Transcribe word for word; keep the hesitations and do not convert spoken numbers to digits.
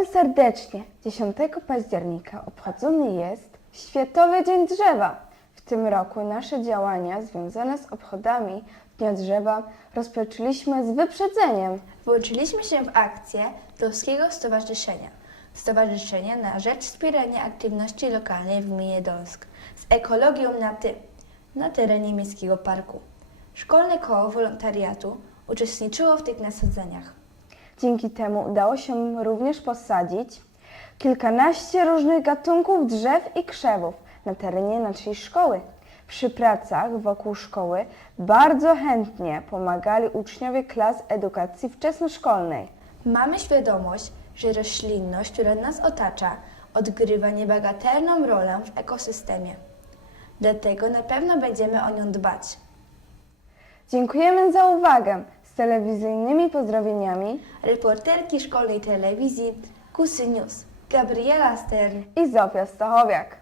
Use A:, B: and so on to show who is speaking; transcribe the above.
A: serdecznie! dziesiątego października obchodzony jest Światowy Dzień Drzewa. W tym roku nasze działania związane z obchodami Dnia Drzewa rozpoczęliśmy z wyprzedzeniem.
B: Włączyliśmy się w akcję Dolskiego Stowarzyszenia. Stowarzyszenia na rzecz wspierania aktywności lokalnej w gminie Dolsk z ekologią na ty, na terenie Miejskiego Parku. Szkolne koło wolontariatu uczestniczyło w tych nasadzeniach.
A: Dzięki temu udało się również posadzić kilkanaście różnych gatunków drzew i krzewów na terenie naszej szkoły. Przy pracach wokół szkoły bardzo chętnie pomagali uczniowie klas edukacji wczesnoszkolnej.
B: Mamy świadomość, że roślinność, która nas otacza, odgrywa niebagatelną rolę w ekosystemie. Dlatego na pewno będziemy o nią dbać.
A: Dziękujemy za uwagę. Z telewizyjnymi pozdrowieniami
B: Reporterki szkolnej telewizji Kusy News Gabriela Stern
A: i Zofia Stachowiak.